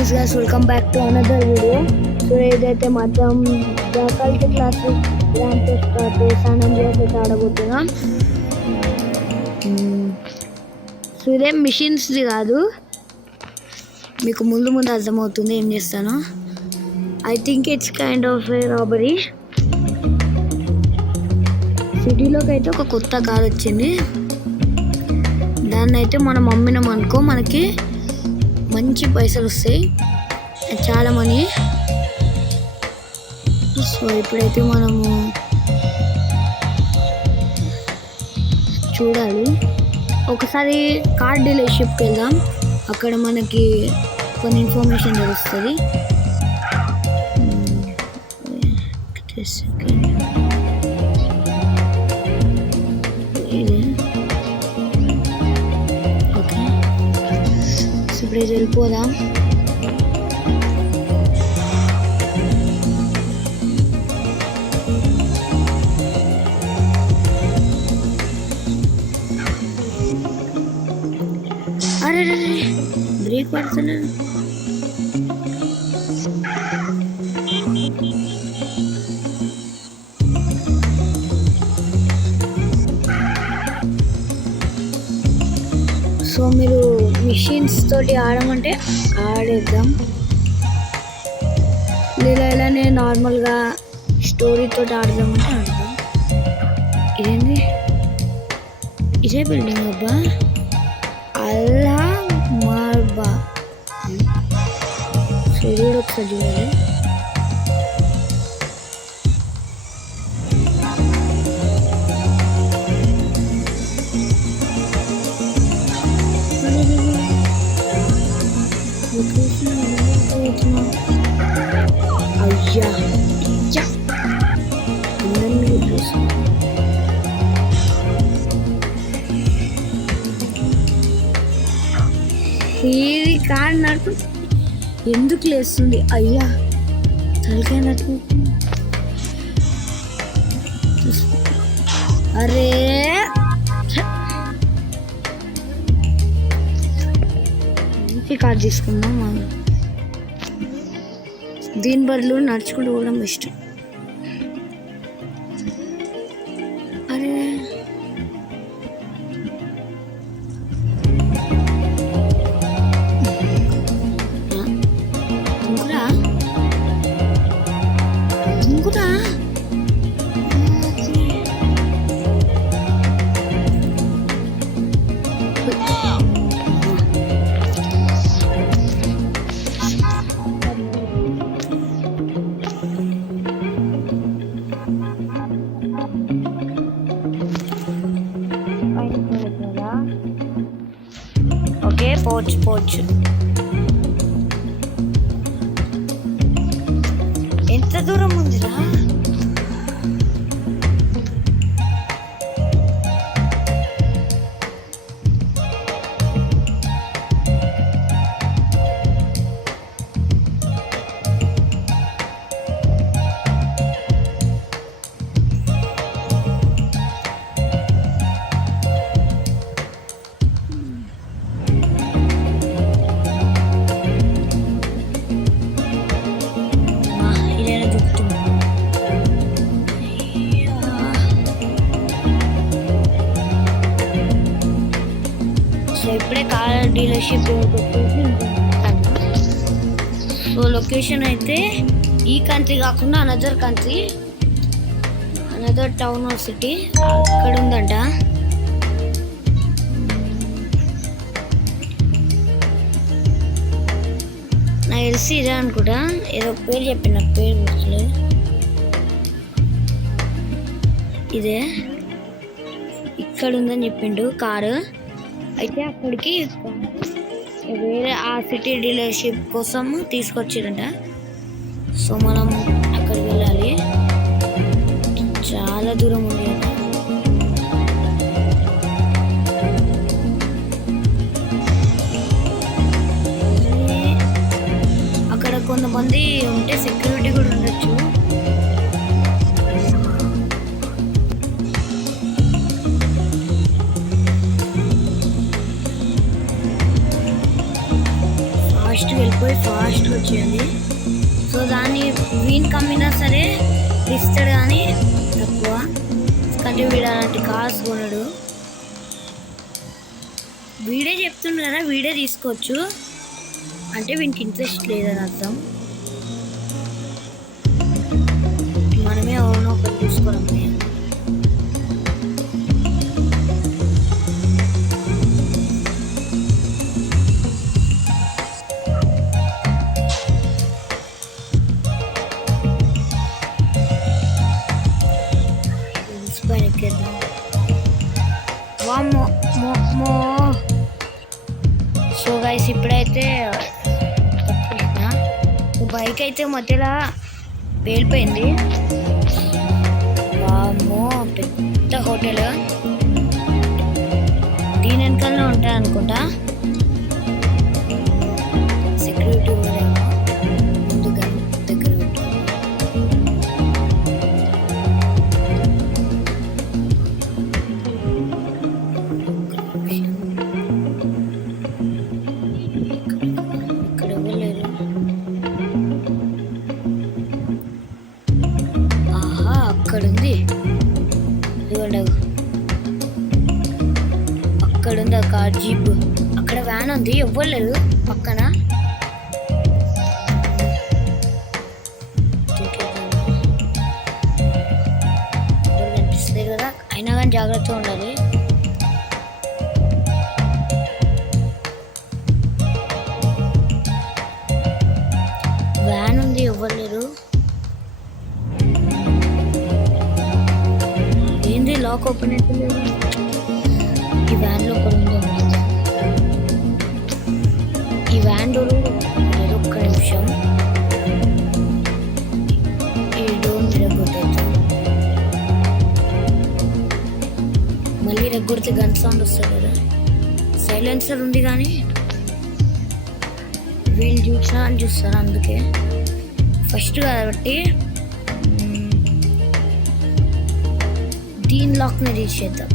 This guys welcome back to another video. So ఏదైతే మొత్తం cult classic ramp start చేసాను అయితే ఆడబోతున్నాం. సో ఇదేం మిషన్స్ది కాదు, మీకు ముందు ముందు అర్థమవుతుంది ఏం చేస్తాను. I think it's kind of a robbery. సిటీలోకి అయితే ఒక కొత్త కార్ వచ్చింది, దాన్ని అయితే మనం అమ్మినాం అనుకో మనకి మంచి పైసలు వస్తాయి, చాలా మనీ. సో ఇప్పుడైతే మనము చూడాలి, ఒకసారి కార్ డీలర్షిప్కి వెళ్దాం, అక్కడ మనకి కొన్ని ఇన్ఫర్మేషన్ తెలుస్తుంది. ఓకే, ఇప్పుడు వెళ్ళిపోదాం. అరే బ్రేక్ పడుతున్నాను. సో మీరు మిషన్స్ తోటి ఆడమంటే ఆడేద్దాం, లేదా ఇలానే నార్మల్గా స్టోరీతో ఆడదామంటే ఆడదాం. ఇదేంది, ఇదే బిల్డింగ్ అబ్బా, అల్లా మార్బా. సో ఇది కూడా ఒకసారి చూడాలి. అయ్యా ఇది కార్ నడుపు ఎందుకు లేస్తుంది, అయ్యా తలకాయ నడుపు. అరే కార్ తీసుకుందాం, దీని బదులు నడుచుకుంటూ పోవడం ఇష్టం. అరే దుంకురా దుంకురా, పోవచ్చు. ఎంత దూరం ఉందిరా, ఇప్పుడే కార్ డీలర్షిప్. సో లొకేషన్ అయితే ఈ కంట్రీ కాకుండా another country, another town or city అక్కడ ఉందంట. నాకు తెలిసి ఇదే అనుకుంటా, ఏదో పేరు చెప్పిన, నాకు పేరు గుర్తులేదు. ఇదే ఇక్కడ ఉందని చెప్పిండు కారు. అయితే అక్కడికి వేరే ఆ సిటీ డీలర్షిప్ కోసం తీసుకొచ్చారంట. సో మనం అక్కడికి వెళ్ళాలి, చాలా దూరం ఉంది కదా. అక్కడ కొంతమంది ఉంటే సెక్యూరిటీ కూడా ఉండొచ్చు. ఫాస్ట్గా వెళ్ళిపోయి ఫాస్ట్గా వచ్చేయండి. సో దాన్ని వీన్ కమ్మినా సరే ఇస్తాడు కానీ తక్కువ, ఎందుకంటే వీడు అలాంటి కార్స్ కొనడు. వీడే చెప్తుండు కదా వీడే తీసుకోవచ్చు అంటే వీనికి ఇంట్రెస్ట్ లేదని అర్థం. మనమే ఎవరినో ఒకటి తీసుకోవడం. సో గైస్ ఇప్పుడైతే బైక్ అయితే మధ్యలో పేలిపోయింది. వామ్మో పెద్ద హోటల్, దీని వెనకాలనే ఉంటాయి అనుకుంటా. సెక్యూరిటీ ముందుగా దగ్గర ఇక్కడ ఇవ్వలేరు. ఆహా అక్కడుంది, ఇవ్వండి అక్కడుంది ఆ కార్ జీప్, అక్కడ వ్యాన్ ఉంది ఇవ్వలేదు పక్కన. కనిపిస్తుంది కదా, అయినా కానీ జాగ్రత్తగా ఉండాలి. వ్యాన్ ఉంది ఇవ్వలేరు. ఏంది లాక్ ఓపెన్ అయితే లేదు. ఈ వ్యాన్ లోపల ఉంది, ఈ వ్యాన్ డోర్ లేదు. ఒక్క నిమిషం, ఈ డోర్ రెగ్గొట్టేద్దాం. మళ్ళీ రెగ్గొడితే గన్ సౌండ్ వస్తుంది కదా. సైలెన్సర్ ఉంది కానీ వీళ్ళు చూసినా అని చూస్తారు, అందుకే ఫస్ట్ కాబట్టి దీని లాక్ని తీసేద్దాం.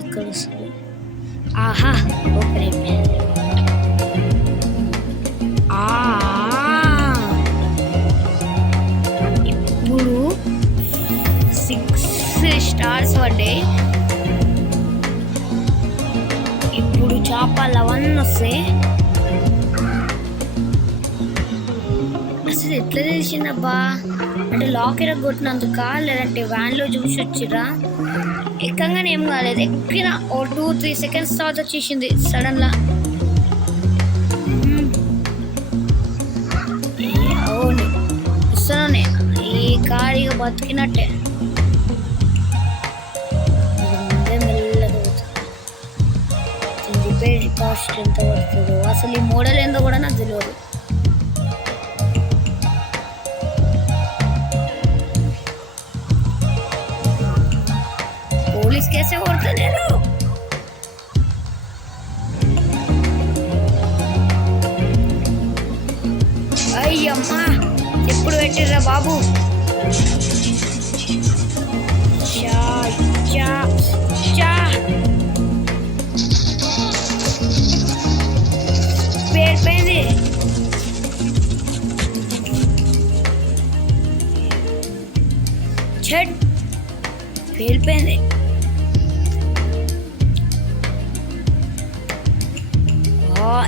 ఇక్కడ వస్తుంది. ఆహా ఓపెన్ అయిపోయింది. ఇప్పుడు 6 స్టార్స్ పడ్డాయి. ఇప్పుడు చేపలు అవన్నీ వస్తాయి. అసలు ఎట్లా తెలిసిందబ్బా, అంటే లాక్ ఎరగొట్టినందుక లేదంటే వ్యాన్లో చూసి వచ్చిరా? ఎక్కగానే ఏం కాలేదు, ఎక్కిన ఓ 2-3 సెకండ్స్ తర్వాత వచ్చేసింది సడన్లా. అవును వస్తున్నానే, ఈ కార్ ఇక బతికినట్టే. మెల్లగా రిపేర్ కాస్ట్ ఎంత పడుతుందో, అసలు ఈ మోడల్ ఏందో కూడా నాకు తెలియదు. పోలీస్ కేసే కొడతలేరు. అయ్యమ్మా ఎప్పుడు పెట్టిర్రా బాబు. పేరిపోయింది. చెట్ పేలిపోయింది.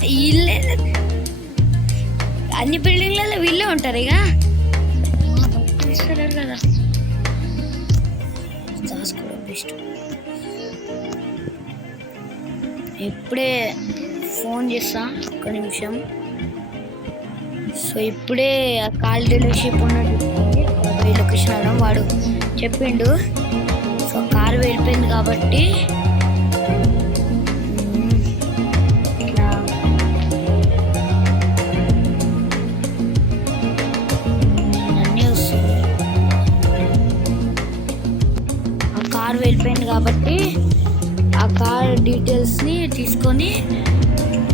వీళ్ళే అన్ని బిల్డింగ్లలో వీళ్ళే ఉంటారు ఇక కదా. దాచుకోవడం బెస్ట్. ఇప్పుడే ఫోన్ చేస్తా, ఒక్క నిమిషం. సో ఇప్పుడే ఆ కాల్ డీలర్షిప్ ఉన్నట్టు లొకేషన్ అవ్వడం వాడు చెప్పిండు. సో కారు వెళ్ళిపోయింది కాబట్టి ఆ కార్ డీటెయిల్స్ని తీసుకొని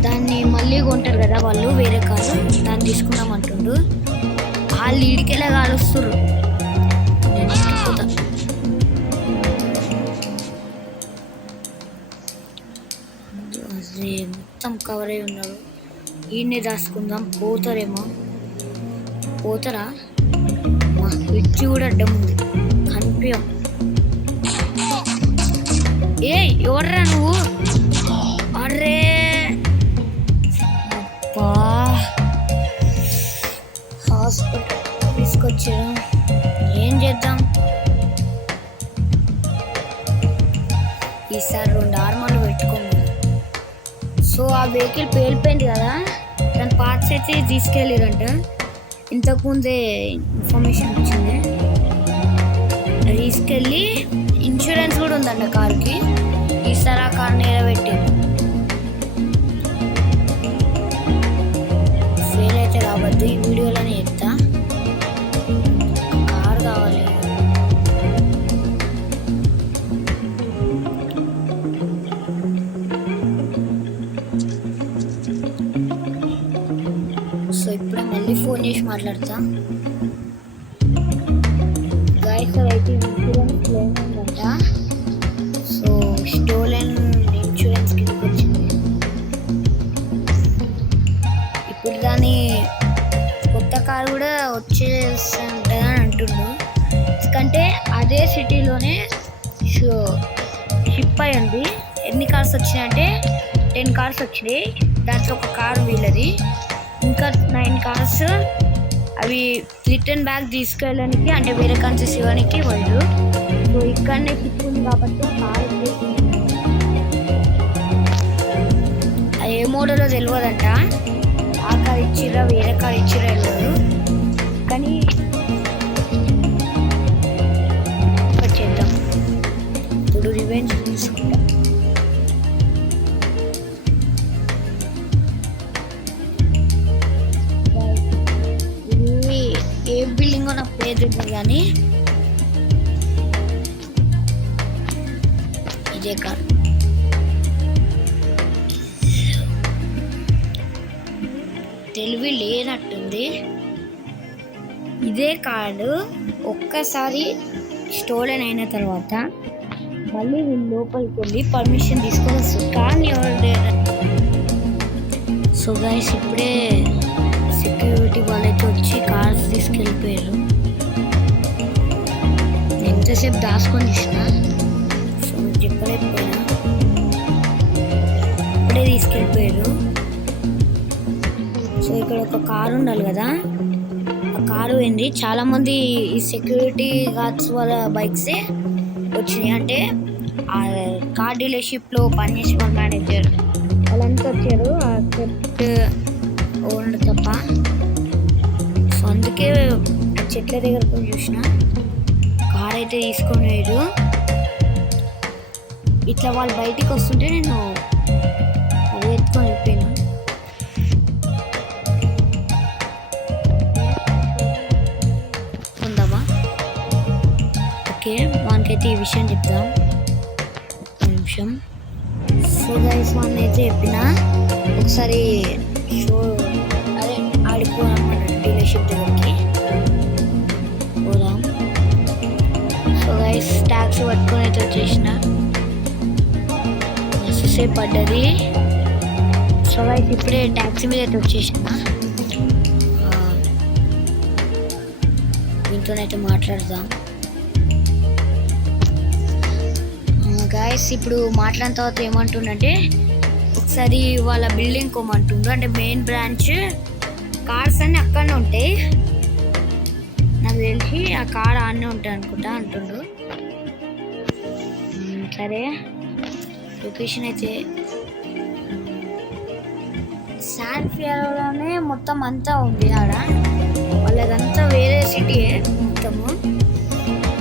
దాన్ని మళ్ళీ కొంటారు కదా వాళ్ళు, వేరే కారు, దాన్ని తీసుకుందాం అంటున్నారు. కాలుస్తుండు. వాళ్ళు ఈడికెళ్ళే కాలుస్తుర్రు. నేను ఎక్కిపోతా. మొత్తం కవర్ అయి ఉన్నారు. ఈయన్ని దాచుకుందాం. పోతారేమో. పోతారా? మా పిచ్చి కూడా అడ్డం ఉంది. కనిపించం. ఏ ఎవర్రా నువ్వు? అరే అబ్బా, హాస్పిటల్ తీసుకొచ్చారు. ఏం చేద్దాం? ఈసారి 2 ఆర్మర్లు పెట్టుకోండి. సో ఆ వెహికల్ పేలిపోయింది కదా, దాని పార్ట్స్ అయితే తీసుకెళ్ళారంట. ఇంతకుముందే ఇన్ఫర్మేషన్ వచ్చింది. తీసుకెళ్ళి ఇన్సూరెన్స్ కూడా ఉందంట కార్కి. ఈసారి ఆ కార్ నిలబెట్టారు. ఫెయిల్ అయితే రావద్దు. ఈ వీడియోలోనే చెప్తా. కార్ కావాలి. సో ఇప్పుడే మళ్ళీ ఫోన్ చేసి మాట్లాడతా. గైస్ అయితే ఇన్సూరెన్స్ క్లెయిమ్ ఉందంట. సో స్టోలెన్ ఇన్సూరెన్స్ కిందకి వచ్చింది. ఇప్పుడు దాని కొత్త కారు కూడా వచ్చేస్తుంటుంది అని అంటుండు. ఎందుకంటే అదే సిటీలోనే షిప్ అయి ఉంది. ఎన్ని కార్స్ వచ్చినాయంటే 10 కార్స్ వచ్చినాయి. దాంట్లో ఒక కారు వీళ్ళది. ఇంకా 9 కార్స్ అవి రిటర్న్ బ్యాక్ తీసుకెళ్ళడానికి, అంటే వేరే కంట్రీస్ ఇవ్వడానికి వాళ్ళు. సో ఇక్కడనే షిప్ ఉంది కాబట్టి కార్ ఏ మోడల్లో తెలియదంట. ఆ కార్ ఇచ్చిర్రా వేరే కార్ ఇచ్చిర్రా తెలియదు. కానీ చేద్దాం. ఇప్పుడు రివెంజ్ తీసుకుంటాం. ఏ బిల్డింగ్ నాకు పేరు కానీ ఇదే కార్. తెలివి లేనట్టుంది. ఇదే కార్డు ఒక్కసారి స్టోలెన్ అయిన తర్వాత మళ్ళీ వీళ్ళు లోపలికి వెళ్ళి పర్మిషన్ తీసుకొని వస్తారు. కానీ ఎవరు? సో గైస్ ఇప్పుడే సెక్యూరిటీ వాళ్ళైతే వచ్చి కార్స్ తీసుకెళ్ళిపోయారు. ఎంతసేపు దాచుకొని చూసిన. సో చెప్పలేకపోయినా ఇప్పుడే తీసుకెళ్ళిపోయారు. సో ఇక్కడ ఒక కారు ఉండాలి కదా, ఆ కారు పోయింది. చాలామంది ఈ సెక్యూరిటీ గార్డ్స్ వాళ్ళ బైక్సే వచ్చినాయి. అంటే ఆ కార్ డీలర్షిప్లో పనిచేసే వాళ్ళ మేనేజర్ వాళ్ళంతా వచ్చారు. ఆ చెట్టు ఓనర్ తప్ప. సో అందుకే చెట్ల దగ్గర పోయి చూసిన. కార్ అయితే తీసుకొని పోయారు. ఇట్లా వాళ్ళు బయటికి వస్తుంటే నేను అది ఎత్తుకొని వెళ్ళిపోయాను. ఉందామా? ఓకే, మనకైతే ఈ విషయం చెప్తాం. ఒక నిమిషం. సో గైస్ మన అయితే చెప్పిన ఒకసారి షో అదే ఆడిపోదాం డీలర్షిప్ దగ్గరికి పోదాం. సో గైస్ ట్యాక్సీ పట్టుకొని అయితే వచ్చేసిన. మస్తు సేపు పడ్డది. సో గైస్ ఇప్పుడే ట్యాక్సీ మీద అయితే వచ్చేసిన. దీంతోనైతే మాట్లాడదాం. గైస్ ఇప్పుడు మాట్లాడిన తర్వాత ఏమంటుండంటే ఒకసారి వాళ్ళ బిల్డింగ్ కోమంటుండ్రు. అంటే మెయిన్ బ్రాంచ్ కార్స్ అన్నీ అక్కడనే ఉంటాయి. నాకు తెలిసి ఆ కార్ ఆడనే ఉంటాయి అనుకుంటా అంటుండ్రు. సరే లొకేషన్ అయితే శాన్ ఫియరోలోనే మొత్తం అంతా ఉంది. ఆడ వాళ్ళదంతా వేరే సిటీయే మొత్తము.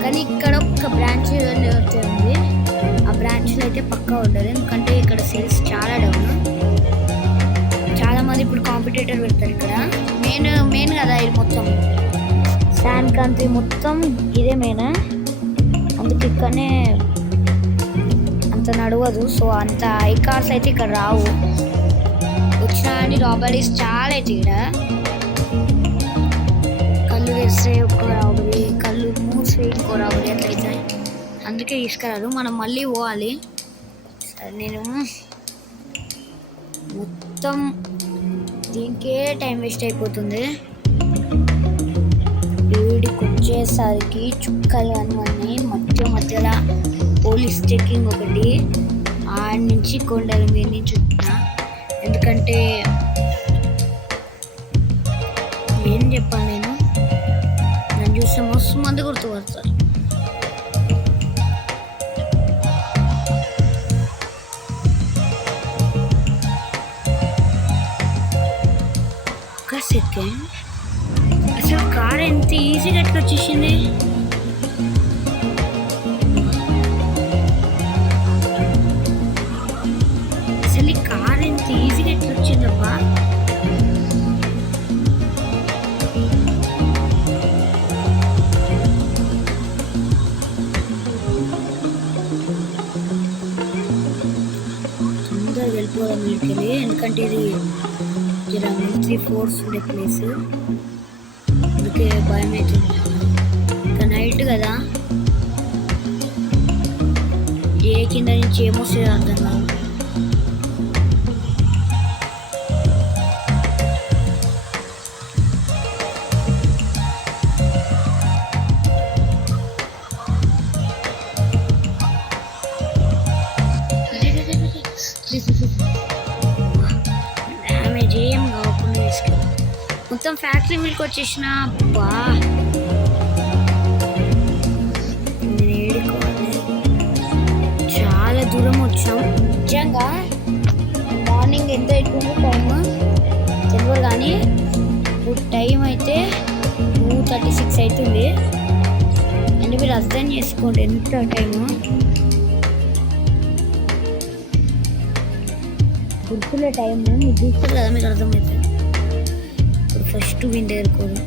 కానీ ఇక్కడ ఒక బ్రాంచ్ ఉంది. ఆ బ్రాంచ్లో అయితే పక్కా ఉండదు. ఎందుకంటే ఇక్కడ సేల్స్ చాలా డౌన్. చాలామంది ఇప్పుడు కాంపిటేటర్ పెడతారు ఇక్కడ. మెయిన్ కదా ఇది మొత్తం. శాన్ కంట్రీ మొత్తం ఇదే మెయిన్. అందుకే ఇక్కడనే అంత నడవదు. సో అంత హై కార్స్ అయితే ఇక్కడ రావు. వచ్చినా కానీ రాబరీస్ చాలా అయితే ఇక్కడ. చేస్తే ఒక రాబడి, కళ్ళు మూసి ఇంకో రాబడి అట్లా అవుతాయి. అందుకే తీసుకురాదు, మనం మళ్ళీ పోవాలి. సరే నేను మొత్తం దీనికే టైం వేస్ట్ అయిపోతుంది. వీడికి వచ్చేసరికి చుక్కలు అన్నీ మధ్యలో పోలీస్ చెకింగ్ ఒకటి, ఆడ నుంచి కొండల మీద నుంచి వచ్చిన. ఎందుకంటే ఏం చెప్పాను, నన్ను చూస్తే మస్తు మంది గుర్తుపడతారు. ఒక సెకండ్, అసలు కార్ ఎంత ఈజీగా ఎట్లా వచ్చేసింది. అసలు ఈ కార్ ఎంత ఈజీగా ఎట్లా వచ్చిందబ్బా. తొందరగా వెళ్ళిపోవడం వీటికి, ఎందుకంటే ఇది జర మిలిటరీ ఫోర్స్ ఉండే ప్లేస్, అందుకే భయం అవుతుంది. ఇంకా నైట్ కదా, ఏ కింద నుంచి ఏమొస్తుంది అర్థం కాదు. డ్యామేజ్ ఏం కాకుండా తీసుకెళ్ళి మొత్తం ఫ్యాక్టరీ మిల్క్ వచ్చేసిన. బా నేను ఏడుకోవాలి, చాలా దూరం వచ్చాం. నిజంగా మార్నింగ్ ఎంత అవుతుంది టైం తెలియదు, కానీ ఇప్పుడు టైం అయితే 2:36 అవుతుంది. అంటే మీరు అర్థం చేసుకోండి ఎంత టైము. గుర్తులే టైం మీరు చూస్తారు కదా, మీకు అర్థమవుతుంది. ఇప్పుడు ఫస్ట్ వీని దగ్గరకు పోదాం.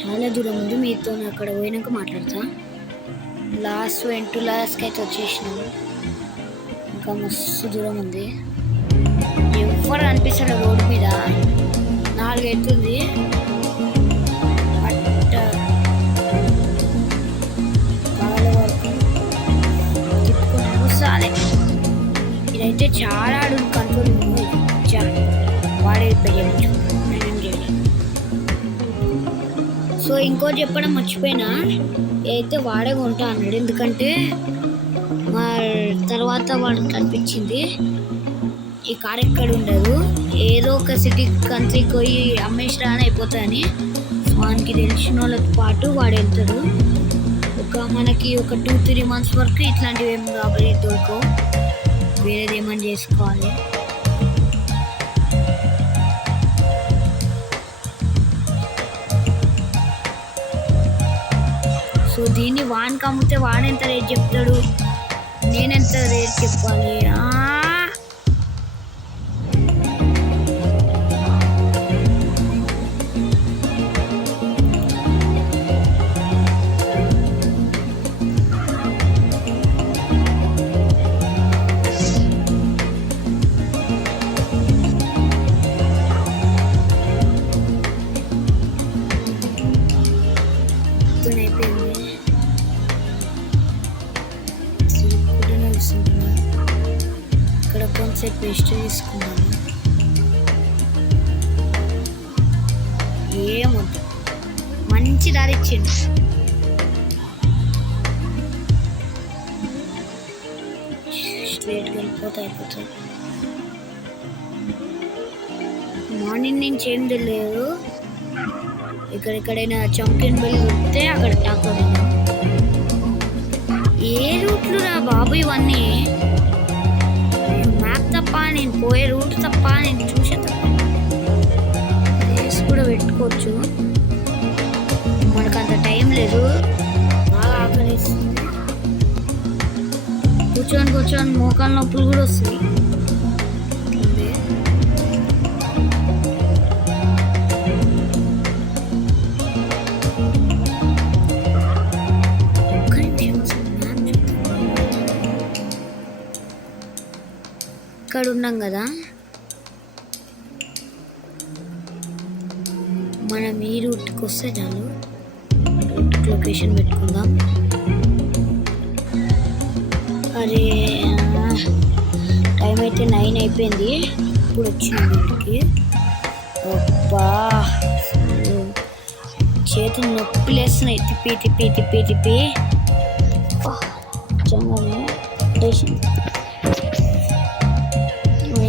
చాలా దూరం ఉంది, మీతో అక్కడ పోయినాక మాట్లాడతా. లాస్ట్ లాస్ట్కి అయితే వచ్చేసినాము, ఇంకా మస్తు దూరం ఉంది. ఎవరు అనిపిస్తాడు రోడ్డు మీద, 4 అవుతుంది. బట్ కాళ్ళ వరకు తిప్పుకొని కూర్చోాలి. ఇదైతే చాలా అడుగు కంట్రోల్ వాడే చేయవచ్చు. సో ఇంకో చెప్పడం మర్చిపోయినా, అయితే వాడే కొంటా అన్నాడు. ఎందుకంటే మా తర్వాత వాడికి కనిపించింది ఈ కార్ ఎక్కడ ఉండదు, ఏదో ఒక సిటీ కంట్రీకి పోయి అమ్మేసిరా అని అయిపోతాయని. వానికి తెలిసిన వాళ్ళతో పాటు వాడు వెళ్తాడు. మనకి ఒక 2-3 months వరకు ఇట్లాంటివి ఏం కాబట్టి దొరకవు, వేరేది ఏమని చేసుకోవాలి. సో దీన్ని వానికి అమ్మితే వాడెంత రేట్ చెప్తాడు, నేనెంత రేట్ చెప్పాలి. ఇక్కడ కొంచెం పేస్ట్ తీసుకున్నాను, ఏమొద్దు, మంచి దారి ఇచ్చిండు. స్ట్రేట్గా వెళ్ళిపోతే అయిపోతుంది. మార్నింగ్ నుంచి ఏం తెలియదు, ఎక్కడెక్కడైనా చంకిన్ బెల్ కొడితే అక్కడ టాకోడైనా. ఏ రూట్లు రా బాబు ఇవన్నీ, మ్యాప్ తప్ప, నేను పోయే రూట్ తప్ప, నేను చూసే తప్ప. రేస్ కూడా పెట్టుకోవచ్చు, మనకు అంత టైం లేదు. బాగా ఆకలిస్తుంది, కూర్చొని మోకాళ్ళ నొప్పులు కూడా వస్తాయి. ఇక్కడ ఉన్నాం కదా, మనం ఈ రూట్కి వస్తే చాలు. రూట్కి లొకేషన్ పెట్టుకుందాం. అరే టైం అయితే 9 అయిపోయింది. ఇప్పుడు వచ్చింది వీటికి. అబ్బా చేతులు నొప్పి లేస్తున్నాయి తిప్పి తిప్పి తిప్పి తిప్పి.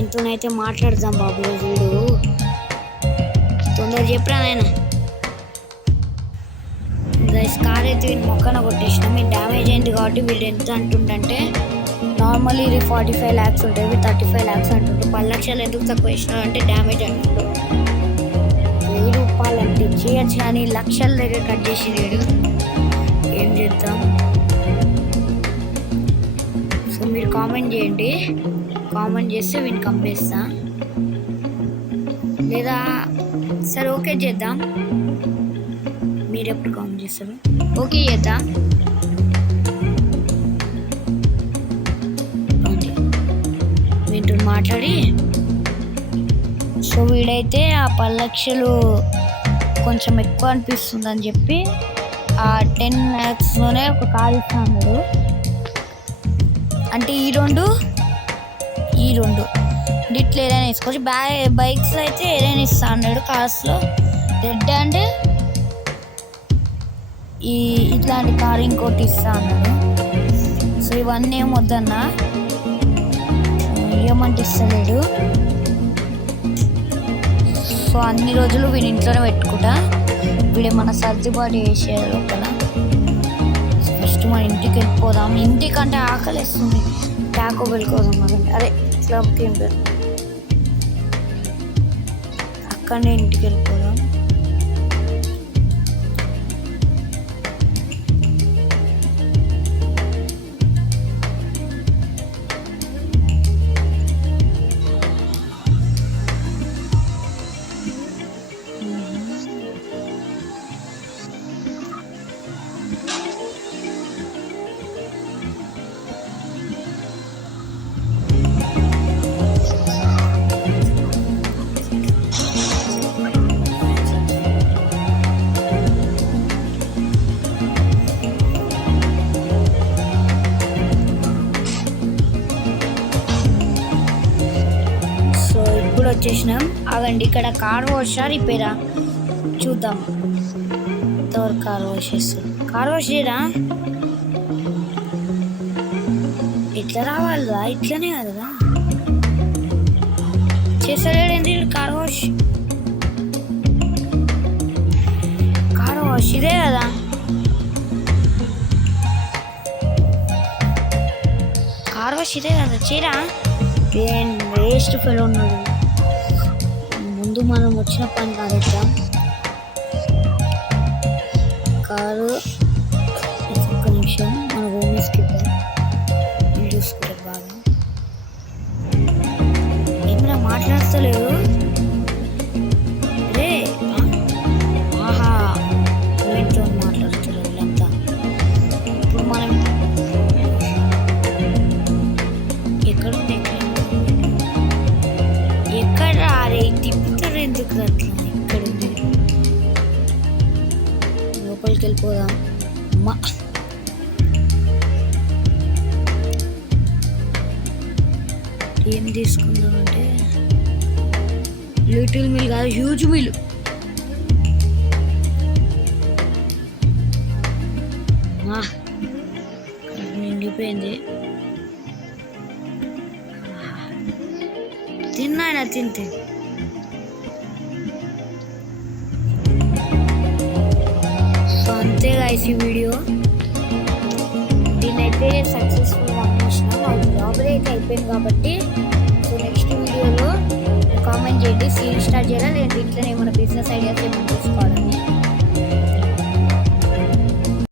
ఇంతనైతే మాట్లాడదాం బాబు. వీడు తొందర చెప్పరా నాయన. కార్ అయితే వీడి మొక్కన కొట్టేసిన. మీ డ్యామేజ్ అయింది కాబట్టి వీడు ఎంత అంటుండంటే, నార్మల్లీ ఇది 45 lakhs ఉంటుంది, 35 lakhs అంటుంటారు. 10 లక్షలు ఎందుకు తక్కువ వేసినా అంటే డ్యామేజ్ అంటుంటారు. 1000 రూపాయలు అంటే చేయొచ్చు కానీ లక్షల దగ్గర కట్ చేసి లేడు. ఏం చేద్దాం? సో మీరు కామెంట్ చేయండి. కామెంట్ చేస్తే వీడిని కంపేస్తా, లేదా సరే ఓకే చేద్దాం. మీరు ఎప్పుడు కామెంట్ చేస్తారు? ఓకే చేద్దాం. వీటితో మాట్లాడి, సో వీడైతే ఆ 10 లక్షలు కొంచెం ఎక్కువ అనిపిస్తుంది అని చెప్పి ఆ 10 lakhsలోనే ఒక కార్ ఇస్తా అన్నాడు. అంటే ఈ రెండు డిట్లు ఏదైనా వేసుకోవచ్చు. బైక్స్ అయితే ఏదైనా ఇస్తా అన్నాడు. కార్స్లో రెడ్ అండ్ ఇట్లాంటి కార్ ఇంకోటి ఇస్తా అన్నాడు. సో ఇవన్నీ ఏం వద్దన్నా, ఏమంటే ఇస్తలేడు. సో అన్ని రోజులు వీడి ఇంట్లోనే పెట్టుకుంటా. వీడేమన్నా సర్దుబాటు చేసే లోపల ఫస్ట్ మన ఇంటికి వెళ్ళిపోదాం. ఇంటికంటే ఆకలిస్తుంది. టాకో బెల్ కోసం అదే క్లబ్కి ఏం పేరు, అక్కడనే ఇంటికి వెళ్ళిపోదాం. వచ్చేసినాం. ఆగండి, ఇక్కడ కార్ వాషా రిపేరా చూద్దాం. ఇంతవరకు కార్ వాష్ చేస్తారు. కార్ వాష్ చేయరా? ఇట్లా రావాలిరా, ఇట్లనే కదా చేస్తలేడేంటి కార్ వాష్? కార్ వాష్ ఇదే కదా. కార్ వాష్ ఇదే కదా, చేయరా? ఏం వేస్ట్ ఫెలో ఉన్నాడు. ముందు మనం వచ్చిన పని కాదేద్దాం. కారు ఒక్క నిమిషం, మన హోమ్ స్కిప్ చూసుకుంటారు బాగా. ఏమైనా మాట్లాడతలేరు రే. ఆహా, వీటితో మాట్లాడుతారు వీళ్ళంతా. ఇప్పుడు మనం ఎక్కడుంది? ఎక్కడ అరే తిప్పుతారు ఎందుకు అట్లా? ఇక్కడుంది, లోపలికి వెళ్ళిపోదాం. అమ్మా ఏం తీసుకుందామంటే లిటిల్ మిల్ కాదు, హ్యూజ్ మిల్. నిండిపోయింది. తిన్నాయన తింటే. సో అంతే గైస్ ఈ వీడియో. దీన్నైతే సక్సెస్ఫుల్గా అమ్మేసినాం. అది జాబ్ అయితే అయిపోయింది కాబట్టి. సో నెక్స్ట్ వీడియోలో కామెంట్ చేయండి, సీన్ స్టార్ట్ చేయాలా లేదా ఇట్లనే ఏమైనా బిజినెస్ ఐడియాస్ ఏమైనా తీసుకోవాలని.